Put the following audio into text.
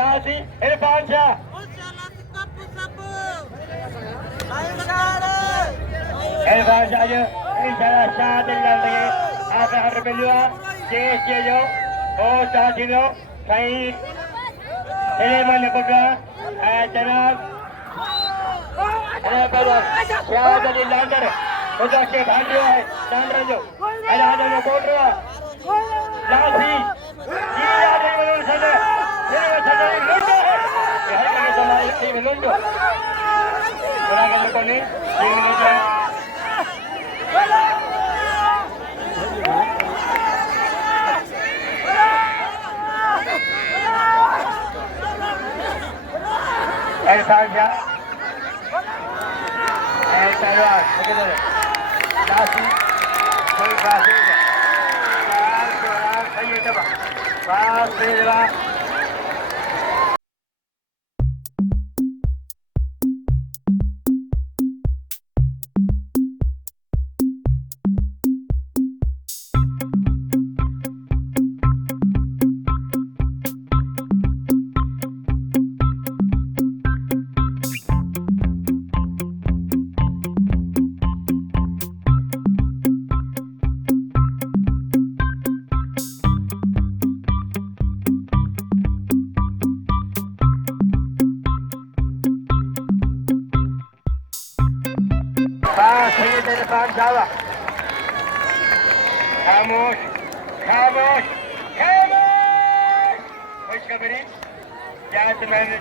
लासी इरफान शाह इरफान शाह जो इंशाल्लाह शाह दिल लगे आखिर हर बिलवा देश के जो ओ साथी लोग सही इन्हें मन पकड़ा जनाब शाह दिल लंदन उधर से भाग रहा है लंदन जो इलाज में बोल रहा लासी ये याद है बोल सके ये सके लंदन है हर जगह समाज की लंदन बड़ा गल को नहीं ये लंदन इरफान शाह तलवार लासी कोई बात नहीं सही है बात खामोश खामोश खामोश खुशखबरी क्या तुम्हें